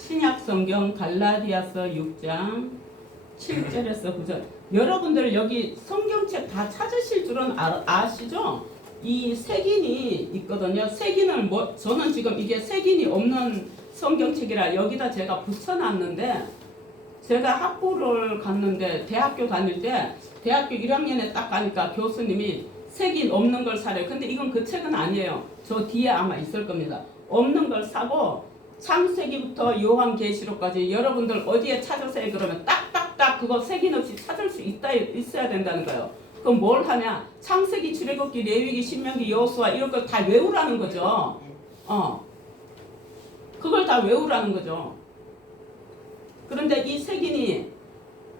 신약 성경 갈라디아서 6장 7절에서 9절. 여러분들 여기 성경책 다 찾으실 줄은 아시죠? 이 색인이 있거든요. 색인을 저는 지금 이게 색인이 없는 성경책이라 여기다 제가 붙여놨는데, 제가 학부를 갔는데 대학교 다닐 때 대학교 1학년에 딱 가니까 교수님이 색인 없는 걸 사래요. 근데 이건 그 책은 아니에요. 저 뒤에 아마 있을 겁니다. 없는 걸 사고 창세기부터 요한계시록까지 여러분들 어디에 찾으세요? 그러면 딱딱딱 그거 색인 없이 찾을 수 있어야 된다는 거예요. 그럼 뭘 하냐? 창세기, 출애굽기, 레위기, 신명기, 여호수아 이런 걸 다 외우라는 거죠. 그걸 다 외우라는 거죠. 그런데 이 색인이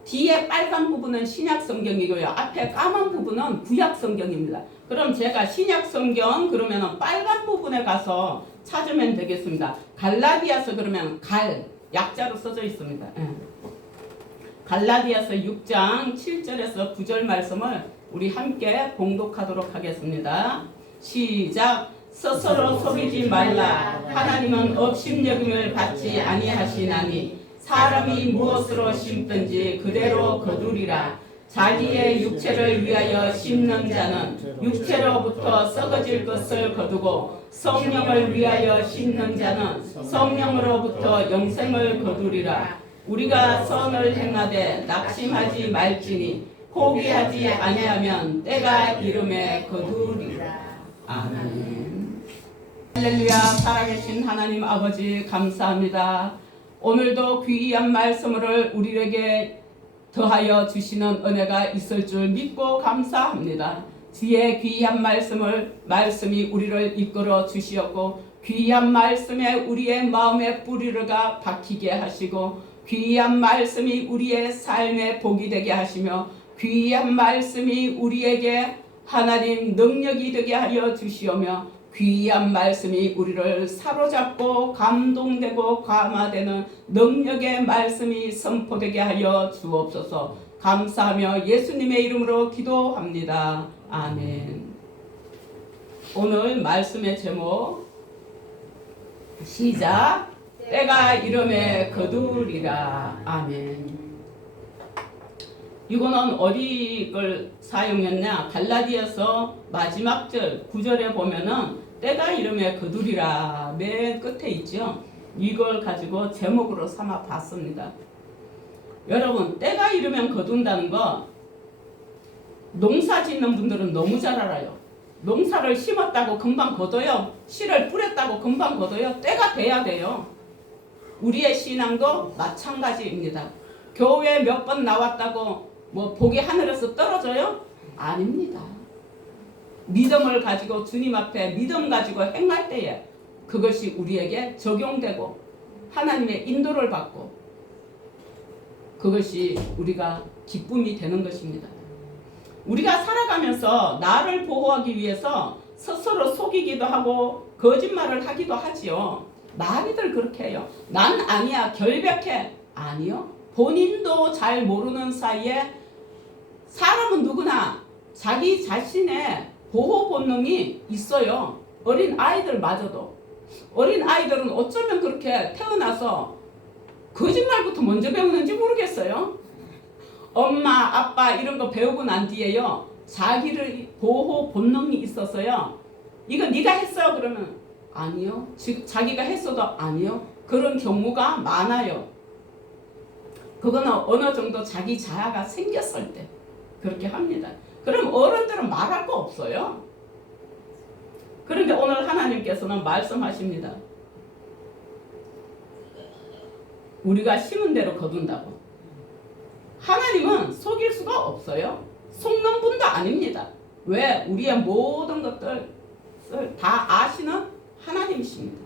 뒤에 빨간 부분은 신약 성경이고요. 앞에 까만 부분은 구약 성경입니다. 그럼 제가 신약 성경 그러면은 빨간 부분에 가서 찾으면 되겠습니다. 갈라디아서 그러면 약자로 써져 있습니다. 갈라디아서 6장 7절에서 9절 말씀을 우리 함께 봉독하도록 하겠습니다. 시작. 스스로 속이지 말라. 하나님은 업신여김을 받지 아니하시나니 사람이 무엇으로 심든지 그대로 거두리라. 자기의 육체를 위하여 심는 자는 육체로부터 썩어질 것을 거두고 성령을 위하여 심는 자는 성령으로부터 영생을 거두리라. 우리가 선을 행하되 낙심하지 말지니 포기하지 아니하면 때가 이름에 거두리라. 아멘. 할렐루야. 살아계신 하나님 아버지 감사합니다. 오늘도 귀한 말씀을 우리에게 더하여 주시는 은혜가 있을 줄 믿고 감사합니다. 뒤에 귀한 말씀이 우리를 이끌어 주시었고 귀한 말씀에 우리의 마음의 뿌리가 박히게 하시고 귀한 말씀이 우리의 삶의 복이 되게 하시며 귀한 말씀이 우리에게 하나님 능력이 되게 하여 주시오며 귀한 말씀이 우리를 사로잡고 감동되고 감화되는 능력의 말씀이 선포되게 하여 주옵소서. 감사하며 예수님의 이름으로 기도합니다. 아멘. 오늘 말씀의 제목 시작. 때가 이름에 거두리라. 아멘. 이거는 어디 걸 사용했냐? 갈라디아서 마지막 절 9절에 보면은 때가 이름에 거두리라 맨 끝에 있죠. 이걸 가지고 제목으로 삼아 봤습니다. 여러분, 때가 이르면 거둔다는 거 농사 짓는 분들은 너무 잘 알아요. 농사를 심었다고 금방 거둬요. 씨를 뿌렸다고 금방 거둬요. 때가 돼야 돼요. 우리의 신앙도 마찬가지입니다. 교회 몇 번 나왔다고 복이 하늘에서 떨어져요? 아닙니다. 믿음을 가지고 주님 앞에 믿음 가지고 행할 때에 그것이 우리에게 적용되고 하나님의 인도를 받고 그것이 우리가 기쁨이 되는 것입니다. 우리가 살아가면서 나를 보호하기 위해서 스스로 속이기도 하고 거짓말을 하기도 하지요. 많이들 그렇게 해요. 난 아니야, 결백해. 아니요. 본인도 잘 모르는 사이에 사람은 누구나 자기 자신의 보호 본능이 있어요. 어린 아이들마저도. 어린 아이들은 어쩌면 그렇게 태어나서 거짓말부터 먼저 배우는지 모르겠어요. 엄마, 아빠 이런 거 배우고 난 뒤에요. 자기를 보호 본능이 있어서요. 이거 네가 했어? 그러면 아니요. 자기가 했어도 아니요. 그런 경우가 많아요. 그거는 어느 정도 자기 자아가 생겼을 때 그렇게 합니다. 그럼 어른들은 말할 거 없어요. 그런데 오늘 하나님께서는 말씀하십니다. 우리가 심은 대로 거둔다고. 하나님은 속일 수가 없어요. 속는 분도 아닙니다. 왜? 우리의 모든 것들을 다 아시는 하나님이십니다.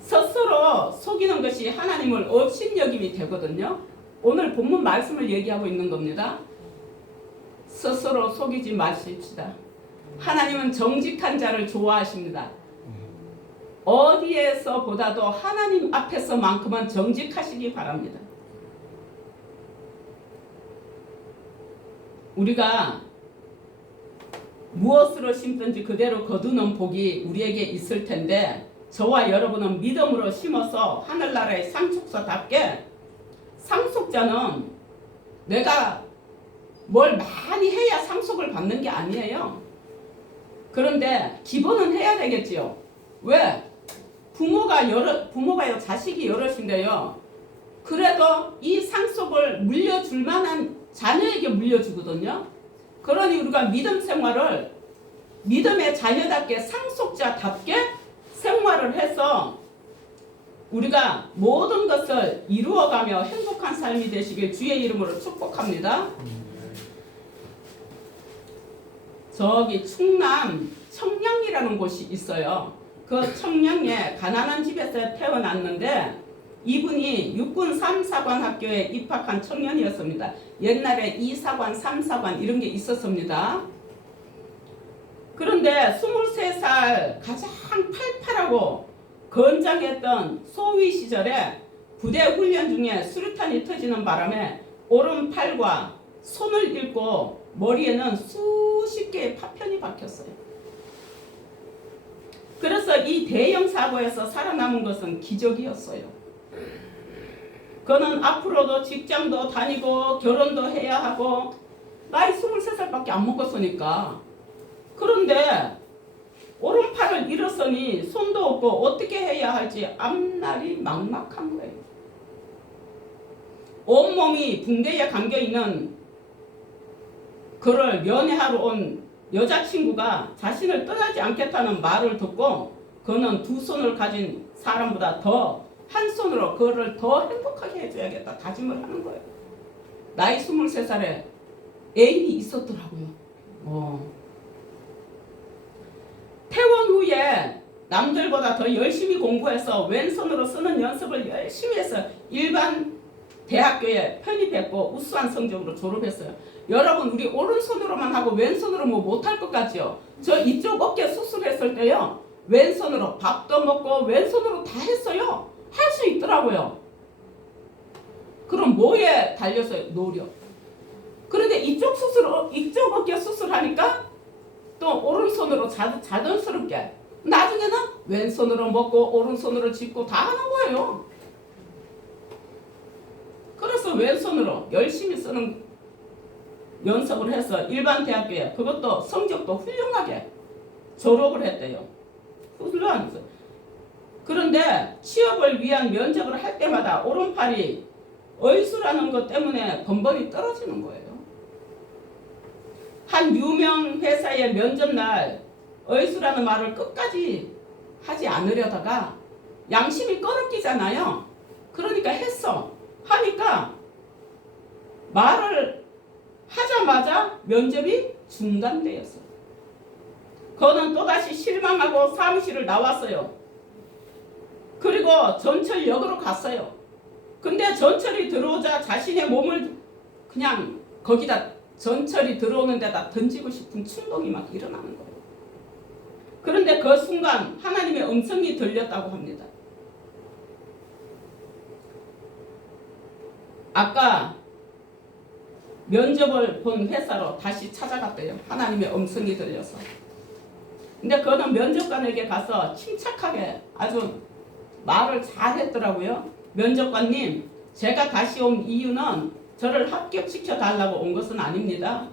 스스로 속이는 것이 하나님을 업신여김이 되거든요. 오늘 본문 말씀을 얘기하고 있는 겁니다. 스스로 속이지 마십시다. 하나님은 정직한 자를 좋아하십니다. 어디에서보다도 하나님 앞에서만큼은 정직하시기 바랍니다. 우리가 무엇으로 심든지 그대로 거두는 복이 우리에게 있을 텐데 저와 여러분은 믿음으로 심어서 하늘나라의 상속자답게, 상속자는 내가 뭘 많이 해야 상속을 받는 게 아니에요. 그런데 기본은 해야 되겠지요. 왜? 부모가요, 자식이 여럿인데요. 그래도 이 상속을 물려줄 만한 자녀에게 물려주거든요. 그러니 우리가 믿음 생활을 믿음의 자녀답게 상속자답게 생활을 해서 우리가 모든 것을 이루어가며 행복한 삶이 되시길 주의 이름으로 축복합니다. 저기 충남 청량리라는 곳이 있어요. 그 청량리에 가난한 집에서 태어났는데 이분이 육군 3사관 학교에 입학한 청년이었습니다. 옛날에 2사관, 3사관 이런 게 있었습니다. 그런데 23살 가장 팔팔하고 건장했던 소위 시절에 부대 훈련 중에 수류탄이 터지는 바람에 오른팔과 손을 잃고 머리에는 수십 개의 파편이 박혔어요. 그래서 이 대형 사고에서 살아남은 것은 기적이었어요. 그는 앞으로도 직장도 다니고 결혼도 해야 하고 나이 23살밖에 안 먹었으니까. 그런데 오른팔을 잃었으니 손도 없고 어떻게 해야 할지 앞날이 막막한 거예요. 온몸이 붕대에 감겨있는 그를 면회하러 온 여자친구가 자신을 떠나지 않겠다는 말을 듣고 그는 두 손을 가진 사람보다 한 손으로 그를 더 행복하게 해줘야겠다 다짐을 하는 거예요. 나이 23살에 애인이 있었더라고요. 퇴원 후에 남들보다 더 열심히 공부해서 왼손으로 쓰는 연습을 열심히 해서 일반 대학교에 편입했고 우수한 성적으로 졸업했어요. 여러분 우리 오른손으로만 하고 왼손으로 뭐 못할 것 같죠? 저 이쪽 어깨 수술했을 때요. 왼손으로 밥도 먹고 왼손으로 다 했어요. 할 수 있더라고요. 그럼 뭐에 달렸어요? 노력. 그런데 이쪽 어깨 수술하니까 또 오른손으로 자연스럽게 나중에는 왼손으로 먹고 오른손으로 짚고 다 하는 거예요. 그래서 왼손으로 열심히 쓰는 연습을 해서 일반 대학교에 그것도 성적도 훌륭하게 졸업을 했대요. 훌륭한. 그런데 취업을 위한 면접을 할 때마다 오른팔이 의수라는 것 때문에 번번이 떨어지는 거예요. 한 유명 회사의 면접날 의수라는 말을 끝까지 하지 않으려다가 양심이 꺼느끼잖아요. 그러니까 했어. 하니까 말을 하자마자 면접이 중단되었어요. 그는 또다시 실망하고 사무실을 나왔어요. 그리고 전철역으로 갔어요. 근데 전철이 들어오자 자신의 몸을 그냥 거기다 전철이 들어오는 데다 던지고 싶은 충동이 막 일어나는 거예요. 그런데 그 순간 하나님의 음성이 들렸다고 합니다. 아까 면접을 본 회사로 다시 찾아갔대요. 하나님의 음성이 들려서. 근데 그는 면접관에게 가서 침착하게 아주 말을 잘 했더라고요. 면접관님, 제가 다시 온 이유는 저를 합격시켜 달라고 온 것은 아닙니다.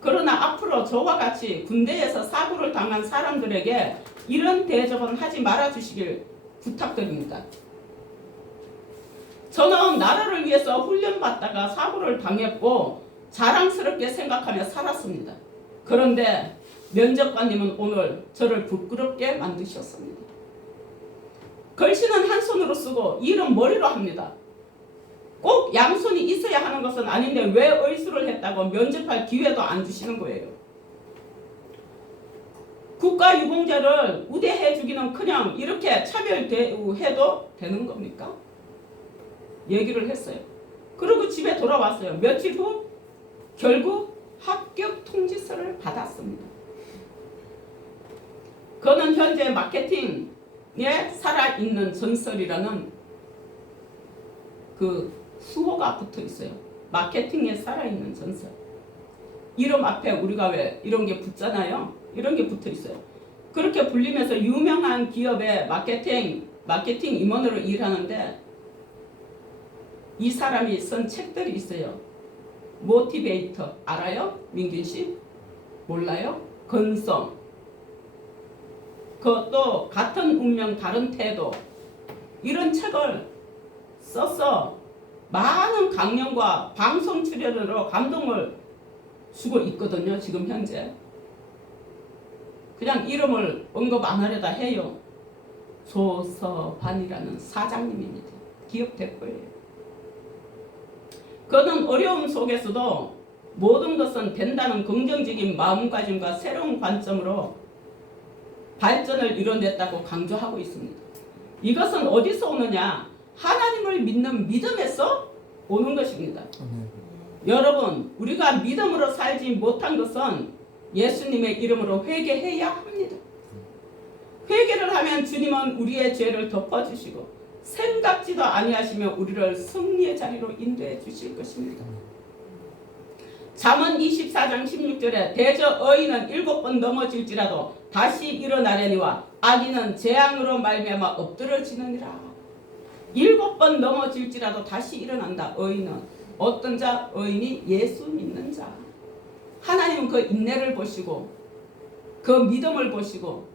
그러나 앞으로 저와 같이 군대에서 사고를 당한 사람들에게 이런 대접은 하지 말아 주시길 부탁드립니다. 저는 나라를 위해서 훈련받다가 사고를 당했고 자랑스럽게 생각하며 살았습니다. 그런데 면접관님은 오늘 저를 부끄럽게 만드셨습니다. 글씨는 한 손으로 쓰고 일은 머리로 합니다. 꼭 양손이 있어야 하는 것은 아닌데 왜 의수를 했다고 면접할 기회도 안 주시는 거예요. 국가유공자를 우대해 주기는 그냥 이렇게 차별 대우해도 되는 겁니까? 얘기를 했어요. 그리고 집에 돌아왔어요. 며칠 후 결국 합격 통지서를 받았습니다. 그는 현재 마케팅에 살아있는 전설이라는 그 수호가 붙어 있어요. 마케팅에 살아있는 전설. 이름 앞에 우리가 왜 이런 게 붙잖아요. 이런 게 붙어 있어요. 그렇게 불리면서 유명한 기업의 마케팅 임원으로 일하는데 이 사람이 쓴 책들이 있어요. 모티베이터 알아요? 민균 씨? 몰라요? 건성. 그것도 같은 운명 다른 태도. 이런 책을 써서 많은 강연과 방송 출연으로 감동을 주고 있거든요. 지금 현재. 그냥 이름을 언급 안 하려다 해요. 조서반이라는 사장님입니다. 기업 대표예요. 그는 어려움 속에서도 모든 것은 된다는 긍정적인 마음가짐과 새로운 관점으로 발전을 이뤄냈다고 강조하고 있습니다. 이것은 어디서 오느냐? 하나님을 믿는 믿음에서 오는 것입니다. 여러분, 우리가 믿음으로 살지 못한 것은 예수님의 이름으로 회개해야 합니다. 회개를 하면 주님은 우리의 죄를 덮어주시고 생각지도 아니하시며 우리를 승리의 자리로 인도해 주실 것입니다. 잠언 24장 16절에 대저 어인은 7번 넘어질지라도 다시 일어나려니와 악인은 재앙으로 말미암아 엎드러지느니라. 7번 넘어질지라도 다시 일어난다. 어인은 어떤 자? 어인이 예수 믿는 자. 하나님은 그 인내를 보시고 그 믿음을 보시고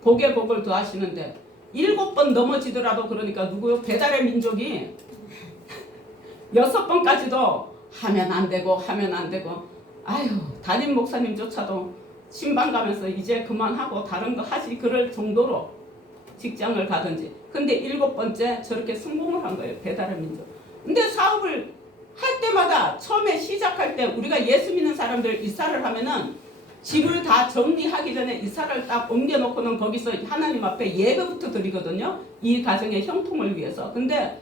복에 복을 더하시는데 7번 넘어지더라도 그러니까 누구요? 배달의 민족이 6번까지도 하면 안 되고 아유 담임 목사님조차도 신방 가면서 이제 그만하고 다른 거 하지 그럴 정도로 직장을 가든지. 근데 7번째 저렇게 성공을 한 거예요. 배달의 민족. 근데 사업을 할 때마다 처음에 시작할 때 우리가 예수 믿는 사람들 이사를 하면은 집을 다 정리하기 전에 이사를 딱 옮겨놓고는 거기서 하나님 앞에 예배부터 드리거든요. 이 가정의 형통을 위해서. 근데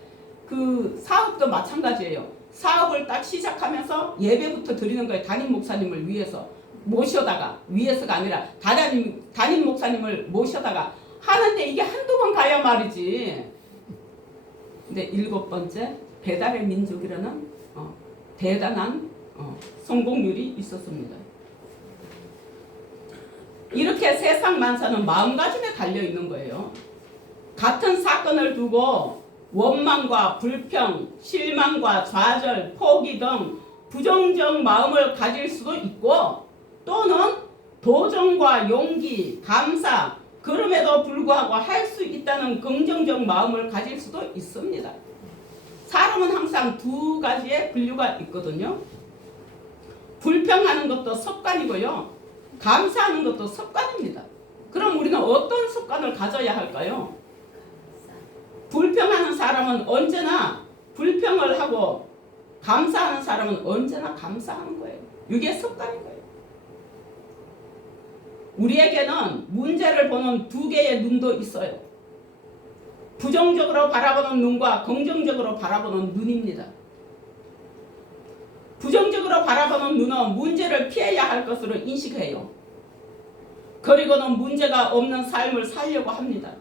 그 사업도 마찬가지예요. 사업을 딱 시작하면서 예배부터 드리는 거예요. 담임 목사님을 위해서 모셔다가, 위해서가 아니라 담임 목사님을 모셔다가 하는데 이게 한두 번 가야 말이지. 근데 7번째 배달의 민족이라는 대단한 성공률이 있었습니다. 이렇게 세상 만사는 마음가짐에 달려있는 거예요. 같은 사건을 두고 원망과 불평, 실망과 좌절, 포기 등 부정적 마음을 가질 수도 있고 또는 도전과 용기, 감사, 그럼에도 불구하고 할 수 있다는 긍정적 마음을 가질 수도 있습니다. 사람은 항상 두 가지의 분류가 있거든요. 불평하는 것도 습관이고요. 감사하는 것도 습관입니다. 그럼 우리는 어떤 습관을 가져야 할까요? 불평하는 사람은 언제나 불평을 하고 감사하는 사람은 언제나 감사하는 거예요. 이게 습관인 거예요. 우리에게는 문제를 보는 두 개의 눈도 있어요. 부정적으로 바라보는 눈과 긍정적으로 바라보는 눈입니다. 부정적으로 바라보는 눈은 문제를 피해야 할 것으로 인식해요. 그리고는 문제가 없는 삶을 살려고 합니다.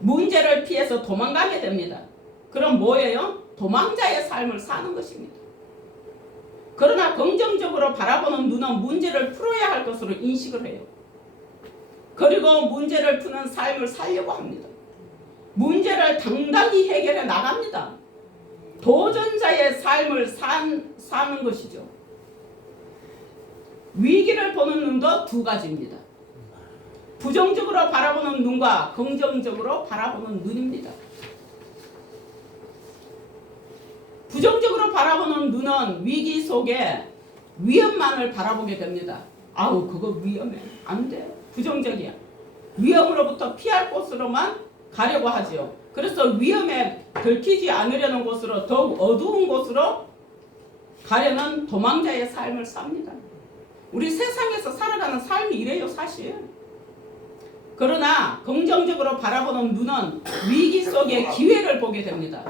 문제를 피해서 도망가게 됩니다. 그럼 뭐예요? 도망자의 삶을 사는 것입니다. 그러나 긍정적으로 바라보는 눈은 문제를 풀어야 할 것으로 인식을 해요. 그리고 문제를 푸는 삶을 살려고 합니다. 문제를 당당히 해결해 나갑니다. 도전자의 삶을 사는 것이죠. 위기를 보는 눈도 두 가지입니다. 부정적으로 바라보는 눈과 긍정적으로 바라보는 눈입니다. 부정적으로 바라보는 눈은 위기 속에 위험만을 바라보게 됩니다. 아우 그거 위험해. 안 돼. 부정적이야. 위험으로부터 피할 곳으로만 가려고 하지요. 그래서 위험에 들키지 않으려는 곳으로 더욱 어두운 곳으로 가려는 도망자의 삶을 삽니다. 우리 세상에서 살아가는 삶이 이래요 사실. 그러나 긍정적으로 바라보는 눈은 위기 속에 기회를 보게 됩니다.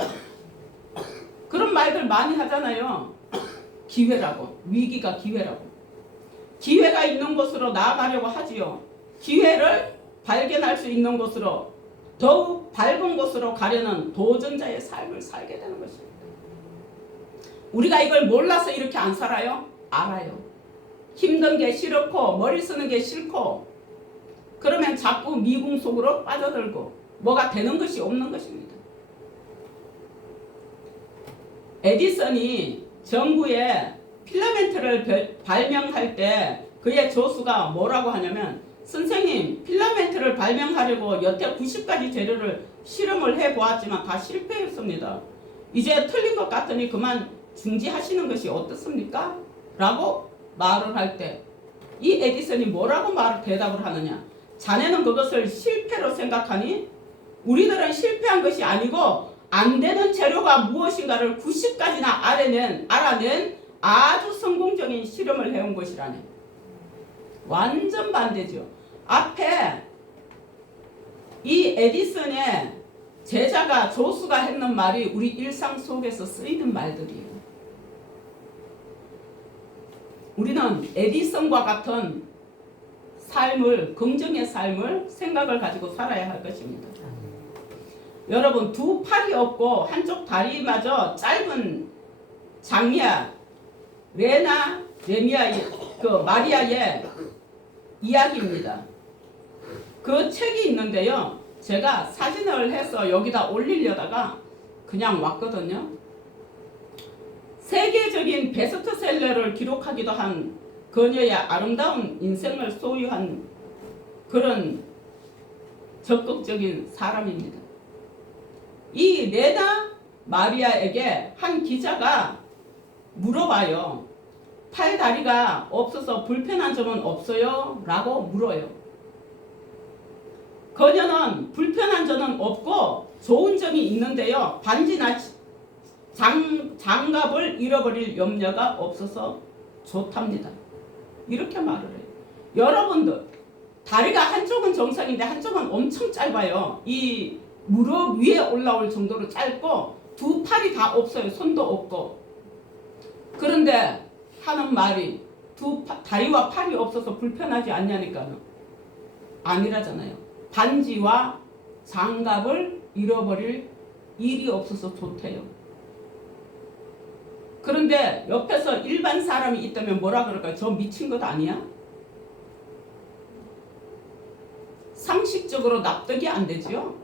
그런 말들 많이 하잖아요. 기회라고. 위기가 기회라고. 기회가 있는 곳으로 나아가려고 하지요. 기회를 발견할 수 있는 곳으로 더욱 밝은 곳으로 가려는 도전자의 삶을 살게 되는 것입니다. 우리가 이걸 몰라서 이렇게 안 살아요? 알아요. 힘든 게 싫고 머리 쓰는 게 싫고 그러면 자꾸 미궁 속으로 빠져들고 뭐가 되는 것이 없는 것입니다. 에디슨이 정부에 필라멘트를 발명할 때 그의 조수가 뭐라고 하냐면, 선생님, 필라멘트를 발명하려고 여태 90가지 재료를 실험을 해보았지만 다 실패했습니다. 이제 틀린 것 같으니 그만 중지하시는 것이 어떻습니까? 라고 말을 할 때 이 에디슨이 뭐라고 대답을 하느냐. 자네는 그것을 실패로 생각하니? 우리들은 실패한 것이 아니고 안 되는 재료가 무엇인가를 90가지나 알아낸 아주 성공적인 실험을 해온 것이라네. 완전 반대죠. 앞에 이 에디슨의 제자가 조수가 했는 말이 우리 일상 속에서 쓰이는 말들이에요. 우리는 에디슨과 같은 삶을, 긍정의 삶을, 생각을 가지고 살아야 할 것입니다. 여러분, 두 팔이 없고 한쪽 다리마저 짧은 장미야 마리아의 이야기입니다. 그 책이 있는데요, 제가 사진을 해서 여기다 올리려다가 그냥 왔거든요. 세계적인 베스트셀러를 기록하기도 한 그녀의 아름다운 인생을 소유한 그런 적극적인 사람입니다. 이 레나 마리아에게 한 기자가 물어봐요. 팔 다리가 없어서 불편한 점은 없어요? 라고 물어요. 그녀는 불편한 점은 없고 좋은 점이 있는데요, 반지나 장갑을 잃어버릴 염려가 없어서 좋답니다. 이렇게 말을 해요. 여러분들, 다리가 한쪽은 정상인데 한쪽은 엄청 짧아요. 이 무릎 위에 올라올 정도로 짧고 두 팔이 다 없어요. 손도 없고. 그런데 하는 말이 다리와 팔이 없어서 불편하지 않냐니까요. 아니라잖아요. 반지와 장갑을 잃어버릴 일이 없어서 좋대요. 그런데 옆에서 일반 사람이 있다면 뭐라 그럴까요? 저 미친 것 아니야? 상식적으로 납득이 안 되죠.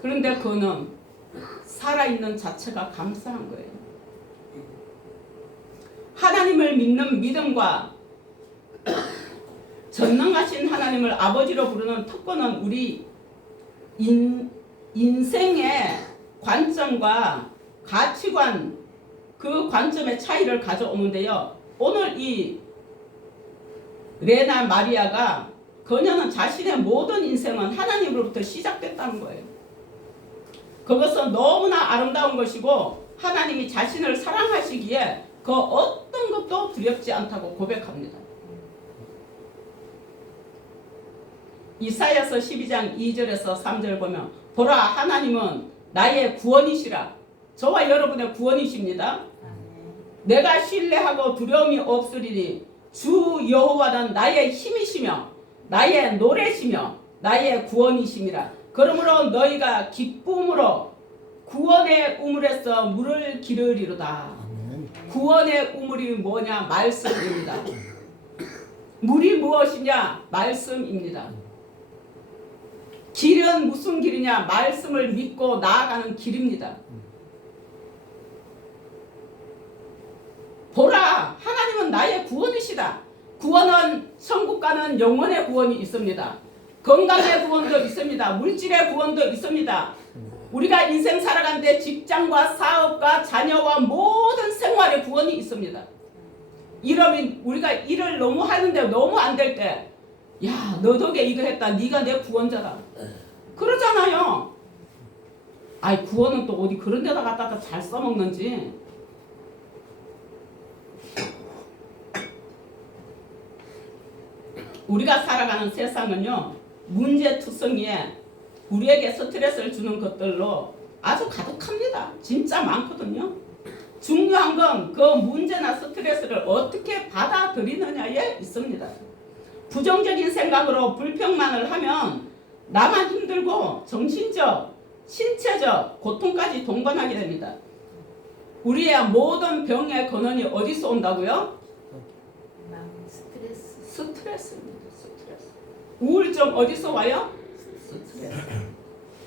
그런데 그는 살아있는 자체가 감사한 거예요. 하나님을 믿는 믿음과 전능하신 하나님을 아버지로 부르는 특권은 우리 인생의 관점과 가치관, 그 관점의 차이를 가져오는데요. 오늘 이 레나 마리아가, 그녀는 자신의 모든 인생은 하나님으로부터 시작됐다는 거예요. 그것은 너무나 아름다운 것이고 하나님이 자신을 사랑하시기에 그 어떤 것도 두렵지 않다고 고백합니다. 이사야서 12장 2절에서 3절 보면, 보라, 하나님은 나의 구원이시라. 저와 여러분의 구원이십니다. 내가 신뢰하고 두려움이 없으리니 주 여호와는 나의 힘이시며 나의 노래시며 나의 구원이심이라. 그러므로 너희가 기쁨으로 구원의 우물에서 물을 기르리로다. 구원의 우물이 뭐냐? 말씀입니다. 물이 무엇이냐? 말씀입니다. 길은 무슨 길이냐? 말씀을 믿고 나아가는 길입니다. 보라, 하나님은 나의 구원이시다. 구원은, 천국 가는 영혼의 구원이 있습니다. 건강의 구원도 있습니다. 물질의 구원도 있습니다. 우리가 인생 살아가는데 직장과 사업과 자녀와 모든 생활의 구원이 있습니다. 이러면 우리가 일을 너무 하는데 너무 안 될 때, 야, 너 덕에 이거 했다. 네가 내 구원자다. 그러잖아요. 아이, 구원은 또 어디 그런 데다 갖다가 잘 써먹는지. 우리가 살아가는 세상은요, 문제투성이에 우리에게 스트레스를 주는 것들로 아주 가득합니다. 진짜 많거든요. 중요한 건 그 문제나 스트레스를 어떻게 받아들이느냐에 있습니다. 부정적인 생각으로 불평만을 하면 나만 힘들고 정신적, 신체적 고통까지 동반하게 됩니다. 우리의 모든 병의 근원이 어디서 온다고요? 스트레스. 스트레스입니다. 스트레스. 우울증 어디서 와요? 스트레스.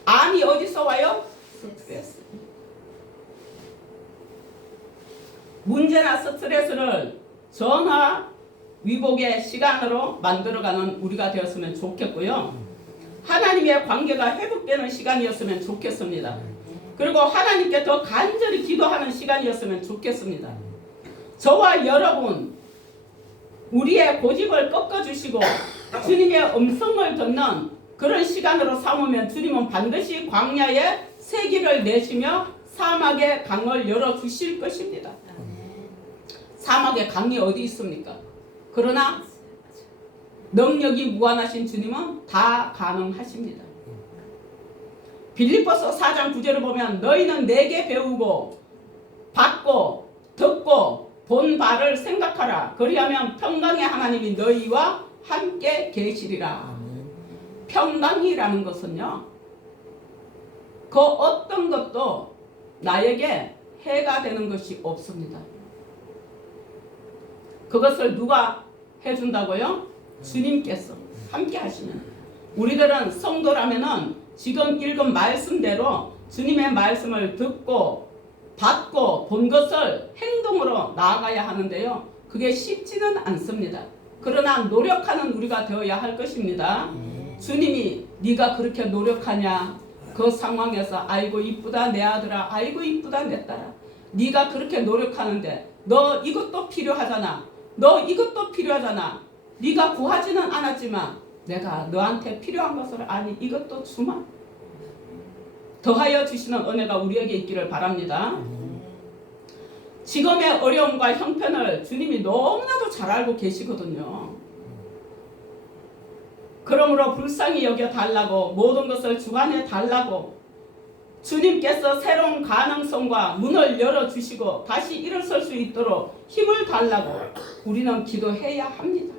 암이 어디서 와요? 스트레스. 문제나 스트레스를 전화 위복의 시간으로 만들어가는 우리가 되었으면 좋겠고요. 하나님의 관계가 회복되는 시간이었으면 좋겠습니다. 그리고 하나님께 더 간절히 기도하는 시간이었으면 좋겠습니다. 저와 여러분, 우리의 고집을 꺾어주시고 주님의 음성을 듣는 그런 시간으로 삼으면 주님은 반드시 광야에 새 길을 내시며 사막의 강을 열어주실 것입니다. 사막의 강이 어디 있습니까? 그러나 능력이 무한하신 주님은 다 가능하십니다. 빌립보서 4장 9절을 보면 너희는 내게 배우고 받고 듣고 본 바를 생각하라. 그리하면 평강의 하나님이 너희와 함께 계시리라. 평강이라는 것은요, 그 어떤 것도 나에게 해가 되는 것이 없습니다. 그것을 누가 해준다고요? 주님께서 함께 하시면. 우리들은 성도라면은 지금 읽은 말씀대로 주님의 말씀을 듣고 받고 본 것을 행동으로 나아가야 하는데요. 그게 쉽지는 않습니다. 그러나 노력하는 우리가 되어야 할 것입니다. 주님이 네가 그렇게 노력하냐? 그 상황에서 아이고 이쁘다 내 아들아, 아이고 이쁘다 내 딸아, 네가 그렇게 노력하는데 너 이것도 필요하잖아, 너 이것도 필요하잖아, 네가 구하지는 않았지만 내가 너한테 필요한 것을 아니 이것도 주마. 더하여 주시는 은혜가 우리에게 있기를 바랍니다. 지금의 어려움과 형편을 주님이 너무나도 잘 알고 계시거든요. 그러므로 불쌍히 여겨 달라고, 모든 것을 주관해 달라고, 주님께서 새로운 가능성과 문을 열어주시고 다시 일어설 수 있도록 힘을 달라고 우리는 기도해야 합니다.